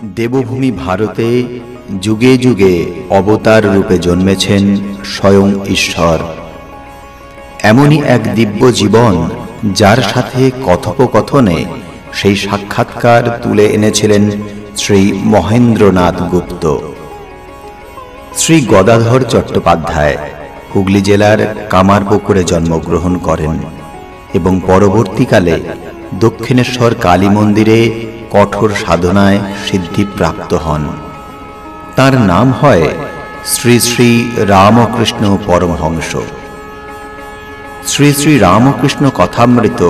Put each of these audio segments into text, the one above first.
দেবভূমি ভারতে যুগে যুগে অবতার রূপে জন্মেছেন স্বয়ং ঈশ্বর। এমনই এক দিব্য জীবন যার সাথে কথোপকথনে সেই সাক্ষাৎকার তুলে এনেছিলেন শ্রী মহেন্দ্রনাথ গুপ্ত। শ্রী গদাধর চট্টোপাধ্যায় হুগলি জেলার কামারপুকুরে জন্মগ্রহণ করেন এবং পরবর্তীকালে দক্ষিণেশ্বর কালী মন্দিরে কঠোর সাধনায় সিদ্ধিপ্রাপ্ত হন। তার নাম হয় শ্রী শ্রী রামকৃষ্ণ পরমহংস। শ্রী শ্রী রামকৃষ্ণ কথামৃত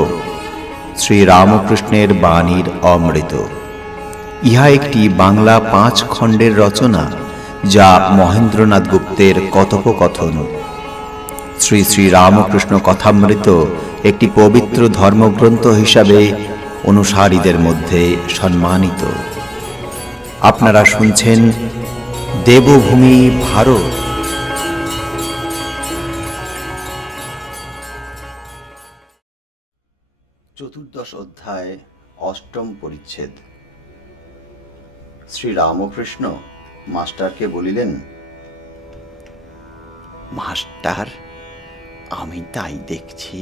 শ্রী রামকৃষ্ণের বাণীর অমৃত। ইহা একটি বাংলা 5 খণ্ডের রচনা, যা মহেন্দ্রনাথ গুপ্তের কথোপকথন। শ্রী শ্রী রামকৃষ্ণ কথামৃত একটি পবিত্র ধর্মগ্রন্থ হিসাবে অনুসারীদের মধ্যে সম্মানিত। আপনারা শুনছেন দেবভূমি ভারত। চতুর্দশ অধ্যায়, অষ্টম পরিচ্ছেদ। শ্রী রামকৃষ্ণ মাস্টারকে বলিলেন, মাস্টার, আমি তাই দেখছি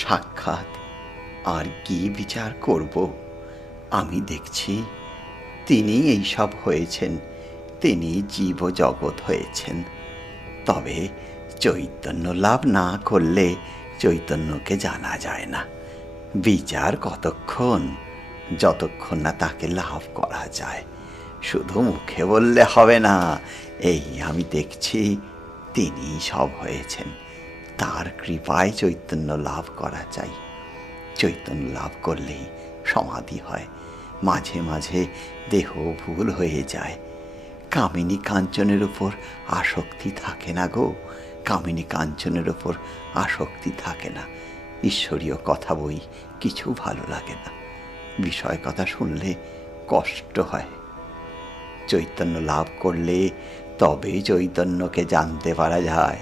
সাক্ষাৎ, আর কি বিচার করব? আমি দেখছি তিনি এইসব হয়েছেন, তিনি জীব জগৎ হয়েছেন। তবে চৈতন্য লাভ না করলে চৈতন্যকে জানা যায় না। বিচার কতক্ষণ? যতক্ষণ না তাকে লাভ করা যায়। শুধু মুখে বললে হবে না। এই আমি দেখছি তিনি সব হয়েছেন, তার কৃপায় চৈতন্য লাভ করা চাই। চৈতন্য লাভ করলেই সমাধি হয়। মাঝে মাঝে দেহ ভুল হয়ে যায়। কামিনী কাঞ্চনের উপর আসক্তি থাকে না গো, কামিনী কাঞ্চনের উপর আসক্তি থাকে না। ঈশ্বরীয় কথা বই কিছু ভালো লাগে না, বিষয় কথা শুনলে কষ্ট হয়। চৈতন্য লাভ করলে তবে চৈতন্যকে জানতে পারা যায়।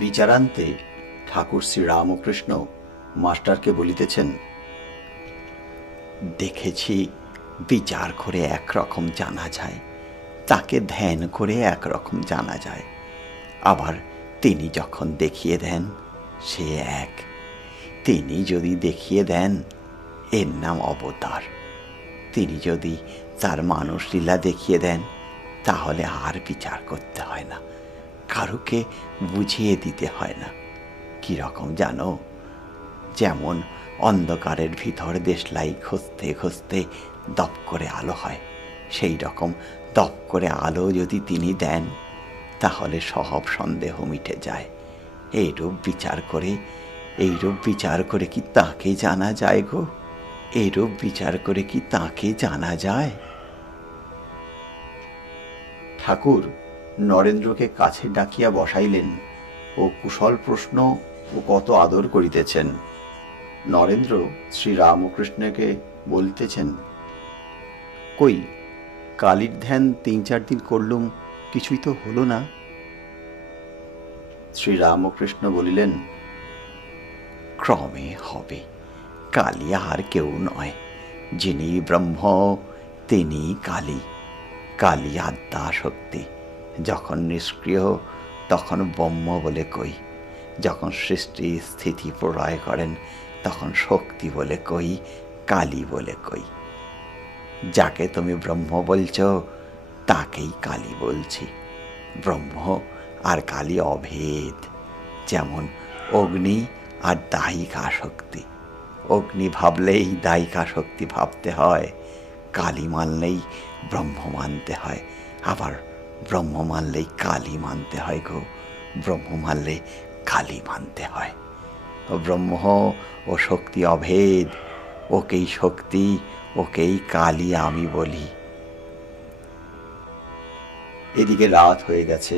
বিচারান্তে ঠাকুর শ্রী রামকৃষ্ণ মাস্টারকে বলিতেছেন, দেখেছি বিচার করে একরকম জানা যায়, তাকে ধ্যান করে একরকম জানা যায়। আবার তিনি যখন দেখিয়ে দেন সে এক। তিনি যদি দেখিয়ে দেন এর নাম অবতার। তিনি যদি তার মানুষ লীলা দেখিয়ে দেন তাহলে আর বিচার করতে হয় না, কারুকে বুঝিয়ে দিতে হয় না। কীরকম জানো? যেমন অন্ধকারের ভিতর দেশলাই খুঁজতে খুঁজতে দপ করে আলো হয়, সেই রকম দপ করে আলো যদি তিনি দেন তাহলে সব সন্দেহ মিটে যায়। এইরূপ বিচার করে কি তাকে জানা যায় গো? এইরূপ বিচার করে কি তাকে জানা যায়? ঠাকুর নরেন্দ্রকে কাছে ডাকিয়া বসাইলেন ও কুশল প্রশ্ন ও কত আদর করিতেছেন। নরেন্দ্র শ্রী রামকৃষ্ণকে বলিতেছেন, কই কালীর ধ্যান 3-4 দিন করলুম, কিছুই তো হলো না। শ্রী রামকৃষ্ণ বলিলেন, ক্রমে হবে। কালী আর কেউ নয়, যিনি ব্রহ্ম তিনি কালী। কালী আদ্যা শক্তি। যখন নিষ্ক্রিয় তখন ব্রহ্ম বলে কই, যখন সৃষ্টি স্থিতি প্রলয় করেন তখন শক্তি বলে কই, কালী বলে কই। যাকে তুমি ব্রহ্ম বলছ তাকেই কালী বলছি। ব্রহ্ম আর কালী অভেদ। যেমন অগ্নি আর দায়িকা শক্তি। অগ্নি ভাবলেই দায়িকা শক্তি ভাবতে হয়, কালী মানলেই ব্রহ্ম মানতে হয়। আবার ব্রহ্ম মানলেই কালী মানতে হয় গো, ব্রহ্ম মানলে কালী মানতে হয়। ব্রহ্ম ও শক্তি অভেদ। ওকেই শক্তি, ওকেই কালী আমি বলি। এদিকে রাত হয়ে গেছে।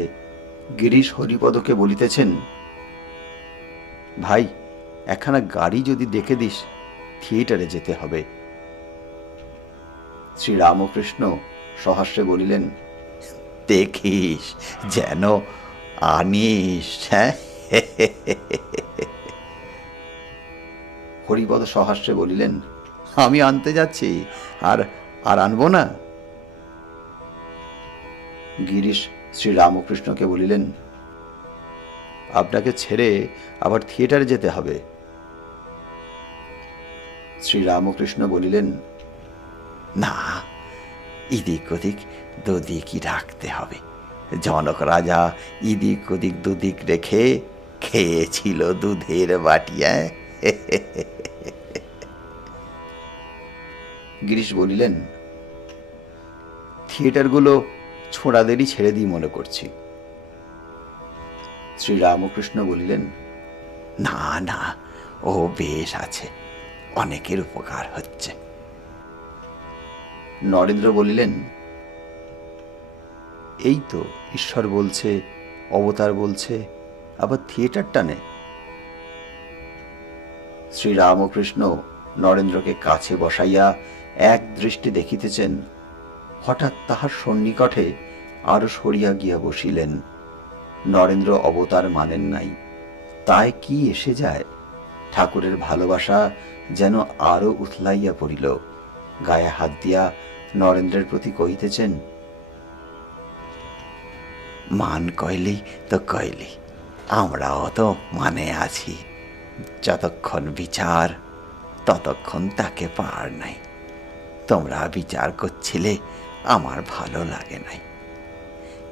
গিরিশ হরিপদকে বলিতেছেন, ভাই একখানা গাড়ি যদি ডেকে দিস, থিয়েটারে যেতে হবে। শ্রী রামকৃষ্ণ সহাস্যে বলিলেন, দেখিস যেন আনিস। হ্যাঁ, হরিপদ সহাস্যে বলিলেন, আমি আনতে যাচ্ছি, আর আর আনবো না। গিরিশ শ্রীরামকৃষ্ণকে বলিলেন, আপনাকে ছেড়ে আবার থিয়েটারে যেতে হবে। শ্রীরামকৃষ্ণ বলিলেন, না, এদিক ওদিক দুদিকই রাখতে হবে। জনক রাজা এদিক ওদিক দুদিক রেখে খেয়েছিল দুধের বাটিয়ায়। গিরিশ বলিলেন, থিয়েটারগুলো ছোঁড়াদেরই ছেড়ে দিই মনে করছি। শ্রীরামকৃষ্ণ বলিলেন, না না, ও বেশ আছে, অনেকের উপকার হচ্ছে। নরেন্দ্র বলিলেন, এই তো ঈশ্বর বলছে, অবতার বলছে, আবার থিয়েটার টানে। শ্রীরামকৃষ্ণ নরেন্দ্রকে কাছে বসাইয়া এক দৃষ্টি দেখিতেছেন, হঠাৎ তাহার সন্নিকটে আরো সরিয়া গিয়া বসিলেন। নরেন্দ্র অবতার মানেন নাই, তাই কি এসে যায়। ঠাকুরের ভালোবাসা যেন আরো উথলাইয়া পড়িল। গায়ে হাত দিয়া নরেন্দ্রের প্রতি কহিতেছেন, মান কইলি তো কইলি, আমরাও তো মানে আছি। যতক্ষণ বিচার ততক্ষণ তাকে পার নাই। তোমরা বিচার করছিলে, আমার ভালো লাগে নাই।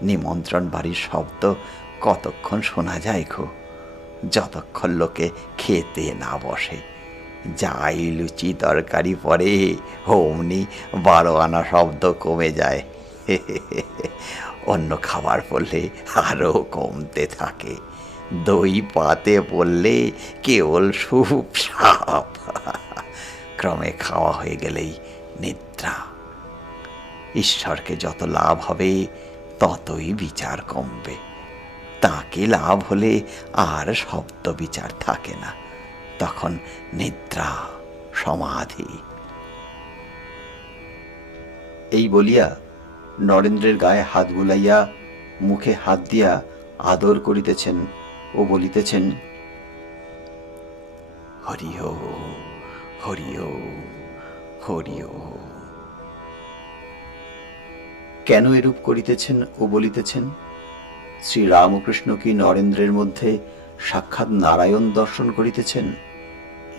নিমন্ত্রণ বাড়ির শব্দ কতক্ষণ শোনা যায় খো, যতক্ষণ লোকে খেতে না বসে। যাই লুচি তরকারি পরে অমনি 12 আনা শব্দ কমে যায়। অন্য খাবার পড়লে আরও কমতে থাকে। দই পাতে পড়লে কেবল সুপ সাপ। ক্রমে খাওয়া হয়ে গেলেই নিদ্রা। ঈশ্বরকে যত লাভ হবে ততই বিচার কমবে। তাকে লাভ হলে আর শব্দ বিচার থাকে না, তখন নিদ্রা সমাধি। এই বলিয়া নরেন্দ্রের গায়ে হাত বুলাইয়া মুখে হাত দিয়া আদর করিতেছেন ও বলিতেছেন, হরি ওম, হরি ওম, হরি ওম। কেন এরূপ করিতেছেন ও বলিতেছেন? শ্রীরামকৃষ্ণ কি নরেন্দ্রের মধ্যে সাক্ষাৎ নারায়ণ দর্শন করিতেছেন?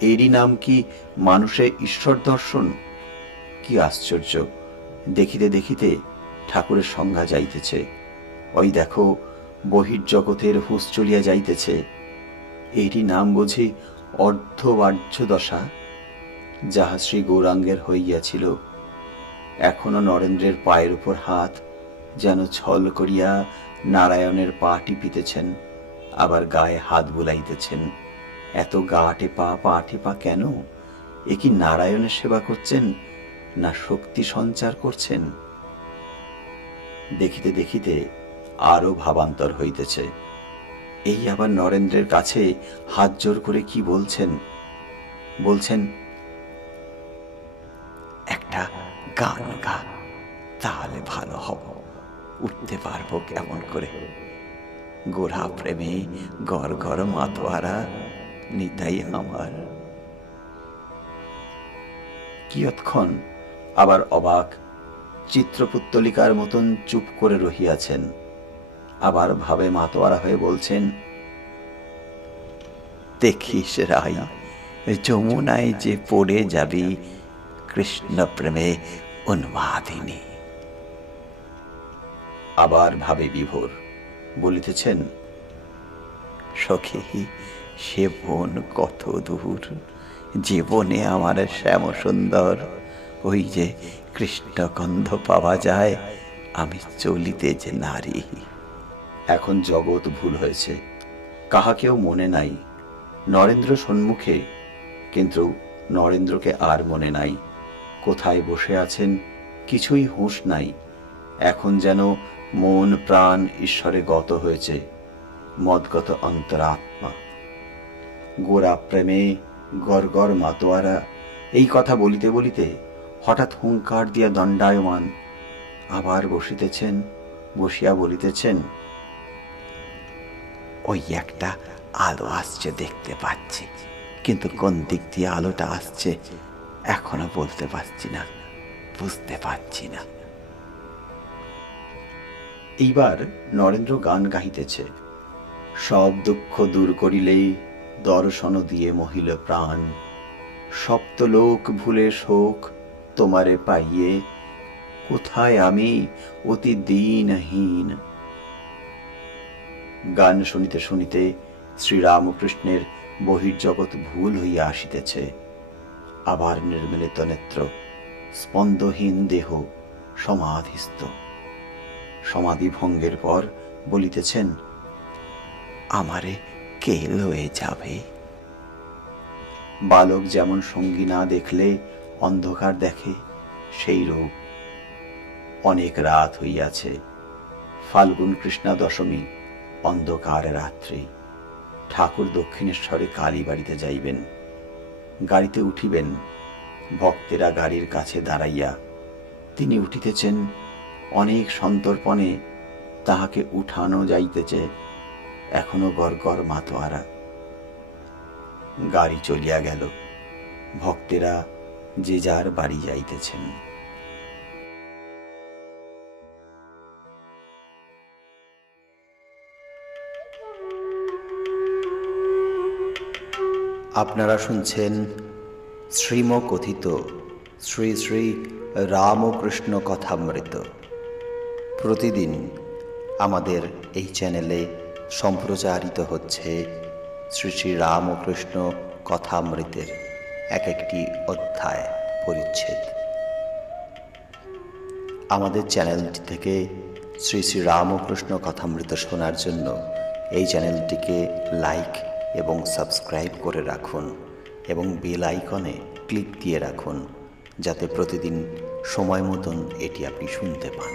এরই নাম কি মানুষে ঈশ্বর দর্শন? কি আশ্চর্য! দেখিতে দেখিতে ঠাকুরের সংজ্ঞা যাইতেছে। ওই দেখো, বহির্জগতের হুঁশ চলিয়া যাইতেছে। এরই নাম বুঝি অর্ধবাহ্য দশা, যাহা শ্রী গৌরাঙ্গের হইয়াছিল। এখনো নরেন্দ্রের পায়ের উপর হাত, যেন ছল করিয়া নারায়ণের পা টিপিতেছেন, আবার গায়ে হাত বুলাইতেছেন। এত গা টেপা পা টেপা কেন? এ কি নারায়ণের সেবা করছেন, না শক্তি সঞ্চার করছেন? দেখিতে দেখিতে আরো ভাবান্তর হইতেছে। এই আবার নরেন্দ্রের কাছে হাত জোর করে কি বলছেন? বলছেন, একটা গান গা, তাহলে ভালো হব। উঠতে পারবো কেমন করে? গোরা প্রেমে গড় গড় মাতোয়ারা, নিতাই আমার। কিয়ৎক্ষণ আবার অবাক চিত্রপুত্তলিকার মতন চুপ করে রহিয়াছেন। আবার ভাবে মাতোয়ারা হয়ে বলছেন, দেখিস রাই, যমুনায় যে পড়ে যাবি কৃষ্ণ প্রেমে উন্মাদিনী। আবার ভাবে বিভোর, বলিতেছেন, সখী, সে বন কত দূর, জীবনে আমার শ্যাম সুন্দর। ওই যে কৃষ্ণগন্ধ পাওয়া যায়, আমি চলিতে যে নারী। এখন জগৎ ভুল হয়েছে, কাহাকেও মনে নাই। নরেন্দ্র সম্মুখে, কিন্তু নরেন্দ্রকে আর মনে নাই। কোথায় বসে আছেন কিছুই হুঁশ নাই। এখন যেন মন প্রাণ ঈশ্বরে গত হয়েছে, মদগত অন্তরাত্মা। গোরা প্রেমে গড় গড় মাতোয়ারা, এই কথা বলিতে বলিতে হঠাৎ হুঙ্কার দিয়া দণ্ডায়মান। আবার বসিতেছেন, বসিয়া বলিতেছেন, ওই একটা আলো আসছে দেখতে পাচ্ছি, কিন্তু কোন দিক দিয়ে আলোটা আসছে এখনো বলতে পারছি না, বুঝতে পারছি না। এইবার নরেন্দ্র গান গাহিতেছে। সব দুঃখ দূর করিলে দর্শন দিয়ে মহিল প্রাণ, সপ্তলোক ভুলে শোক তোমারে পাইয়ে, কোথায় আমি অতি দীনহীন। গান শুনিতে শুনিতে শ্রীরামকৃষ্ণের বহির্জগৎ ভুল হইয়া আসিতেছে। আবার নির্মিলিত নেত্র, স্পন্দহীন দেহ সমাধিস্থ। সমাধি ভঙ্গের পর বলিতেছেন, আমারে কে লয়ে যাবে? বালক যেমন সঙ্গী না দেখলে অন্ধকার দেখে, সেই রূপ। অনেক রাত হইয়াছে, ফাল্গুন কৃষ্ণা দশমী, অন্ধকার রাত্রি। ঠাকুর দক্ষিণেশ্বরে কালীবাড়িতে যাইবেন। গাড়িতে উঠিবেন। ভক্তেরা গাড়ির কাছে দাঁড়াইয়া, তিনি উঠিতেছেন। অনেক সন্তর্পণে তাহাকে উঠানো যাইতেছে, এখনো গড়গড় মাতোয়ারা। গাড়ি চলিয়া গেল। ভক্তেরা যে যার বাড়ি যাইতেছেন। আপনারা শুনছেন শ্রীমকথিত শ্রী শ্রী রামকৃষ্ণ কথামৃত। প্রতিদিন আমাদের এই চ্যানেলে সম্প্রচারিত হচ্ছে শ্রী শ্রী রামকৃষ্ণ কথামৃতের এক একটি অধ্যায়, পরিচ্ছেদ। আমাদের চ্যানেলটি থেকে শ্রী শ্রী রামকৃষ্ণ কথামৃত শোনার জন্য এই চ্যানেলটিকে লাইক এবং সাবস্ক্রাইব করে রাখুন এবং বেল আইকনে ক্লিক দিয়ে রাখুন, যাতে প্রতিদিন সময় মতন এটি আপনি শুনতে পান।